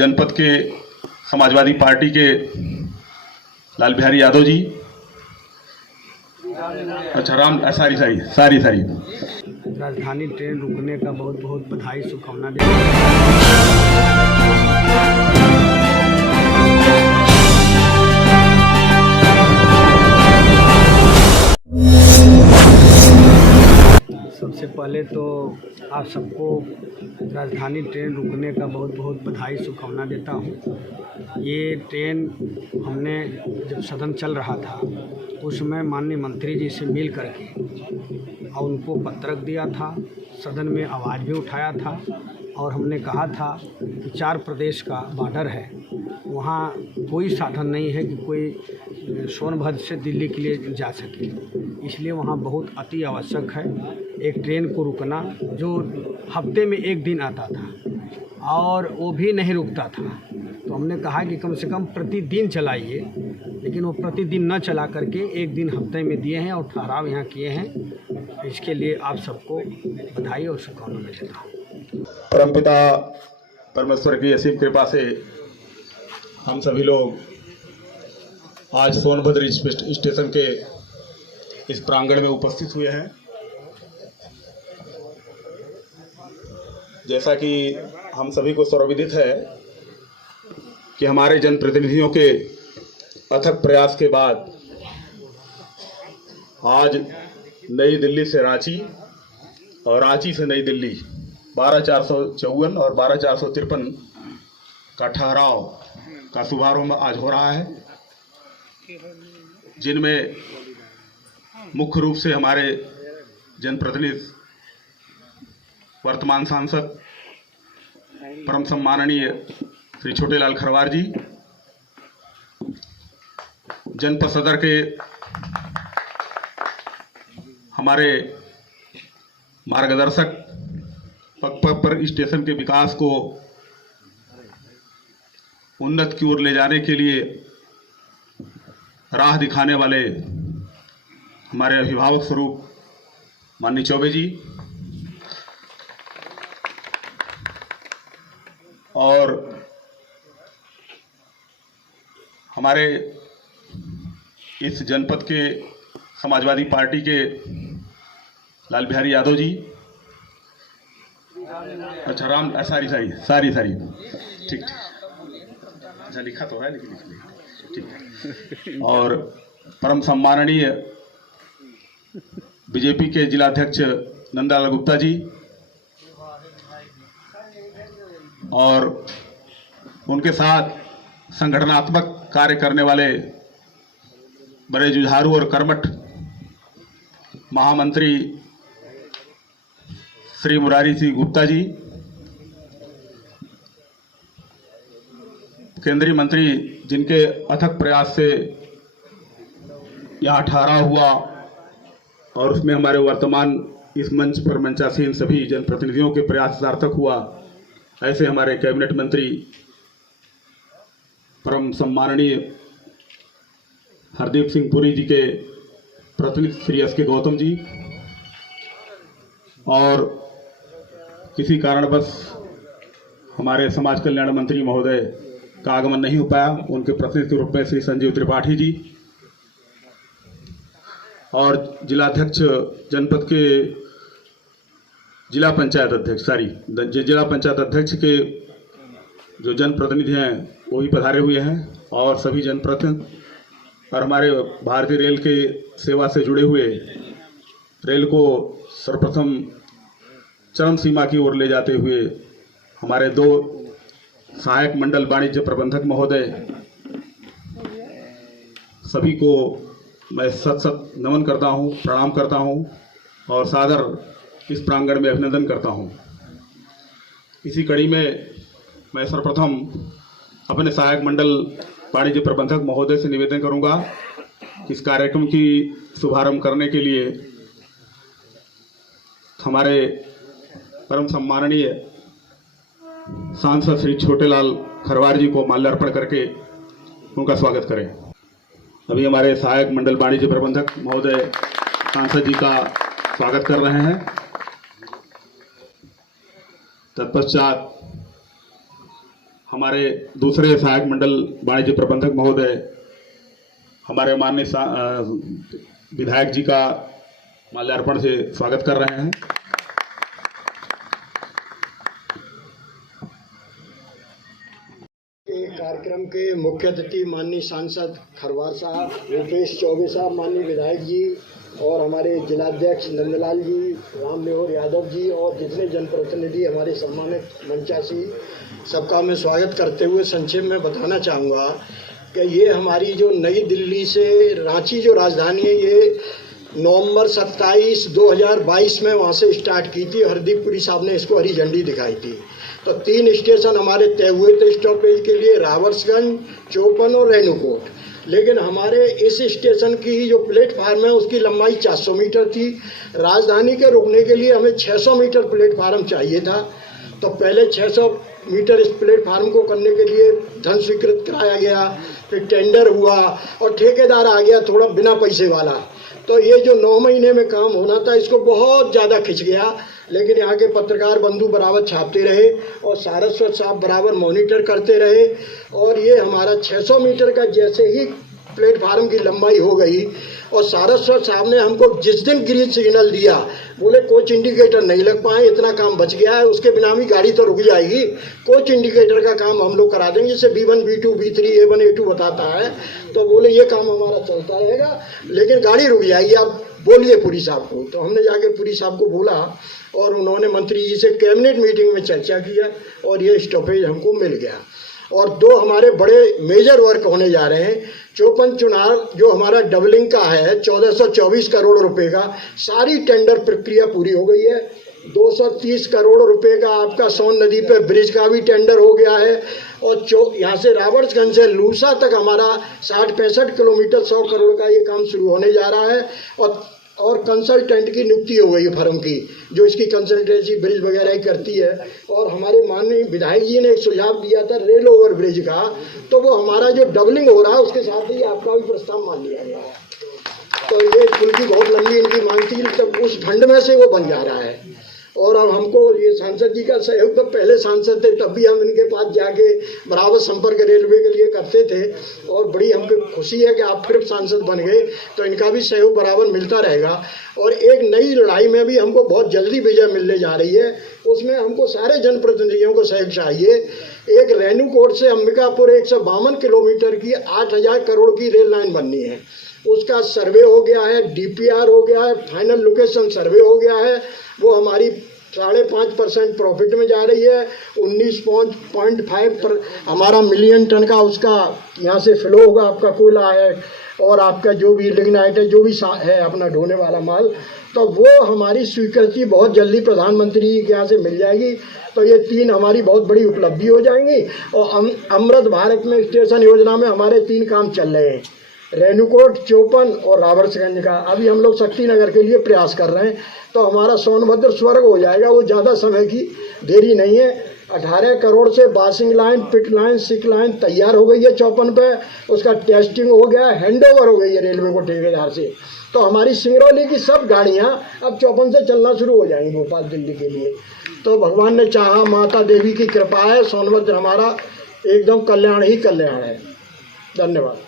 जनपद के समाजवादी पार्टी के लाल बिहारी यादव जी, अच्छा सारी राजधानी ट्रेन रुकने का बहुत बहुत बधाई शुभकामना सबसे पहले तो आप सबको राजधानी ट्रेन रुकने का बहुत बहुत बधाई शुभकामना देता हूँ। ये ट्रेन हमने जब सदन चल रहा था उस समय माननीय मंत्री जी से मिल करके और उनको पत्रक दिया था, सदन में आवाज़ भी उठाया था और हमने कहा था कि 4 प्रदेश का बॉर्डर है, वहाँ कोई साधन नहीं है कि कोई सोनभद्र से दिल्ली के लिए जा सके, इसलिए वहाँ बहुत अति आवश्यक है एक ट्रेन को रुकना जो हफ्ते में 1 दिन आता था और वो भी नहीं रुकता था। तो हमने कहा कि कम से कम प्रतिदिन चलाइए, लेकिन वो प्रतिदिन न चला करके 1 दिन हफ्ते में दिए हैं और ठहराव यहाँ किए हैं। इसके लिए आप सबको बधाई और शुभकामनाएं देता हूँ। परमपिता परमेश्वर की असीम कृपा से हम सभी लोग आज सोनभद्र स्टेशन के इस प्रांगण में उपस्थित हुए हैं। जैसा कि हम सभी को सर्वविदित है कि हमारे जनप्रतिनिधियों के अथक प्रयास के बाद आज नई दिल्ली से रांची और रांची से नई दिल्ली 12,454 और 12,453 का ठहराव का शुभारंभ आज हो रहा है, जिनमें मुख्य रूप से हमारे जनप्रतिनिधि वर्तमान सांसद परम सम्माननीय श्री छोटेलाल खरवार जी, जनपद सदर के हमारे मार्गदर्शक पग पग पर स्टेशन के विकास को उन्नत की ओर ले जाने के लिए राह दिखाने वाले हमारे अभिभावक स्वरूप माननीय चौबे जी और हमारे इस जनपद के समाजवादी पार्टी के लाल बिहारी यादव जी, अच्छा सारी ठीक, अच्छा लिखा तो है लेकिन ठीक, और परम सम्माननीय बीजेपी के जिलाध्यक्ष नंदलाल गुप्ता जी और उनके साथ संगठनात्मक कार्य करने वाले बड़े जुझारू और कर्मठ महामंत्री श्री मुरारी सिंह गुप्ता जी, केंद्रीय मंत्री जिनके अथक प्रयास से यहाँ ठहराव हुआ और उसमें हमारे वर्तमान इस मंच पर मंचासीन सभी जनप्रतिनिधियों के प्रयास सार्थक हुआ, ऐसे हमारे कैबिनेट मंत्री परम सम्माननीय हरदीप सिंह पुरी जी के प्रतिनिधि श्री एस के गौतम जी, और किसी कारणवश हमारे समाज कल्याण मंत्री महोदय का आगमन नहीं हो पाया, उनके प्रतिनिधि के रूप में श्री संजीव त्रिपाठी जी और जिलाध्यक्ष जनपद के जिला पंचायत अध्यक्ष के जो जनप्रतिनिधि हैं वो भी पधारे हुए हैं और सभी जनप्रतिनिधि और हमारे भारतीय रेल के सेवा से जुड़े हुए रेल को सर्वप्रथम चरम सीमा की ओर ले जाते हुए हमारे 2 सहायक मंडल वाणिज्य प्रबंधक महोदय, सभी को मैं सत नमन करता हूँ, प्रणाम करता हूँ और सादर इस प्रांगण में अभिनंदन करता हूँ। इसी कड़ी में मैं सर्वप्रथम अपने सहायक मंडल वाणिज्य प्रबंधक महोदय से निवेदन करूँगा कि इस कार्यक्रम की शुभारंभ करने के लिए हमारे परम सम्माननीय सांसद श्री छोटेलाल खरवार जी को माल्यार्पण करके उनका स्वागत करें। अभी हमारे सहायक मंडल वाणिज्य प्रबंधक महोदय सांसद जी का स्वागत कर रहे हैं। तत्पश्चात हमारे दूसरे सहायक मंडल वाणिज्य प्रबंधक महोदय हमारे माननीय विधायक जी का माल्यार्पण से स्वागत कर रहे हैं। कार्यक्रम के मुख्य अतिथि माननीय सांसद खरवार साहब, रूपेश चौबे साहब, माननीय विधायक जी और हमारे जिलाध्यक्ष नंदलाल जी, रामनिवार यादव जी और जितने जनप्रतिनिधि हमारे सम्मानित मंचासी, सबका मैं स्वागत करते हुए संक्षेप में बताना चाहूँगा कि ये हमारी जो नई दिल्ली से रांची जो राजधानी है, ये नवंबर 27, 2022 में वहाँ से स्टार्ट की थी। हरदीप पुरी साहब ने इसको हरी झंडी दिखाई थी। तो 3 स्टेशन हमारे तय हुए थे स्टॉपेज के लिए, रावर्सगंज, चौपन और रेणुकूट। लेकिन हमारे इस स्टेशन की जो प्लेटफार्म है उसकी लंबाई 400 मीटर थी। राजधानी के रुकने के लिए हमें 600 मीटर प्लेटफार्म चाहिए था। तो पहले 600 मीटर इस प्लेटफार्म को करने के लिए धन स्वीकृत कराया गया, फिर टेंडर हुआ और ठेकेदार आ गया थोड़ा बिना पैसे वाला। तो ये जो 9 महीने में काम होना था इसको बहुत ज़्यादा खिंच गया। लेकिन यहाँ के पत्रकार बंधु बराबर छापते रहे और सारस्वत साहब बराबर मॉनिटर करते रहे और ये हमारा 600 मीटर का जैसे ही प्लेटफार्म की लंबाई हो गई और सारस्वत साहब ने हमको जिस दिन ग्रीन सिग्नल दिया, बोले कोच इंडिकेटर नहीं लग पाए, इतना काम बच गया है, उसके बिना भी गाड़ी तो रुक जाएगी, कोच इंडिकेटर का काम हम लोग करा देंगे, जैसे B1, B2, B3, A1, A2 बताता है। तो बोले ये काम हमारा चलता रहेगा लेकिन गाड़ी रुक जाएगी, आप बोलिए पुरी साहब को। तो हमने जाके पुरी साहब को बोला और उन्होंने मंत्री जी से कैबिनेट मीटिंग में चर्चा किया और ये स्टॉपेज हमको मिल गया। और 2 हमारे बड़े मेजर वर्क होने जा रहे हैं। चौपन चुनार जो हमारा डबलिंग का है 1424 करोड़ रुपए का, सारी टेंडर प्रक्रिया पूरी हो गई है। 230 करोड़ रुपए का आपका सोन नदी पे ब्रिज का भी टेंडर हो गया है। और यहाँ से रावर्सगंज से लूसा तक हमारा 60-65 किलोमीटर 100 करोड़ का ये काम शुरू होने जा रहा है। और कंसल्टेंट की नियुक्ति हो गई फर्म की, जो इसकी कंसल्टेंसी ब्रिज वगैरह ही करती है। और हमारे माननीय विधायक जी ने एक सुझाव दिया था रेल ओवर ब्रिज का, तो वो हमारा जो डबलिंग हो रहा है उसके साथ ही आपका भी प्रस्ताव मान लिया गया है। तो ये पुल की बहुत लंबी इनकी मांग थी, तब उस फंड में से वो बन जा रहा है। और अब हमको ये सांसद जी का सहयोग, तो पहले सांसद थे तब भी हम इनके पास जाके बराबर संपर्क रेलवे के लिए करते थे और बड़ी हमको खुशी है कि आप फिर सांसद बन गए, तो इनका भी सहयोग बराबर मिलता रहेगा। और एक नई लड़ाई में भी हमको बहुत जल्दी विजय मिलने जा रही है, उसमें हमको सारे जनप्रतिनिधियों को सहयोग चाहिए। एक रेणुकूट से अंबिकापुर 152 किलोमीटर की 8000 करोड़ की रेल लाइन बननी है, उसका सर्वे हो गया है, DPR हो गया है, फाइनल लोकेशन सर्वे हो गया है। वो हमारी 5.5% प्रॉफिट में जा रही है। 19.5 पर हमारा मिलियन टन का उसका यहाँ से फ्लो होगा, आपका कोयला है और आपका जो भी लिग्नाइट है, जो भी है अपना ढोने वाला माल, तो वो हमारी स्वीकृति बहुत जल्दी प्रधानमंत्री जी के यहाँ से मिल जाएगी। तो ये 3 हमारी बहुत बड़ी उपलब्धि हो जाएंगी। और अमृत भारत में स्टेशन योजना में हमारे 3 काम चल रहे हैं, रेणुकूट, चौपन और रावर्सगंज का। अभी हम लोग शक्ति नगर के लिए प्रयास कर रहे हैं, तो हमारा सोनभद्र स्वर्ग हो जाएगा। वो ज़्यादा समय की देरी नहीं है। 18 करोड़ से बासिंग लाइन, पिट लाइन, सिक लाइन तैयार हो गई है चौपन पे, उसका टेस्टिंग हो गया, हैंडओवर हो गई है रेलवे को ठेकेदार से। तो हमारी सिंगरौली की सब गाड़ियाँ अब चौपन से चलना शुरू हो जाएंगी भोपाल दिल्ली के लिए। तो भगवान ने चाहा, माता देवी की कृपा है, सोनभद्र हमारा एकदम कल्याण ही कल्याण है। धन्यवाद।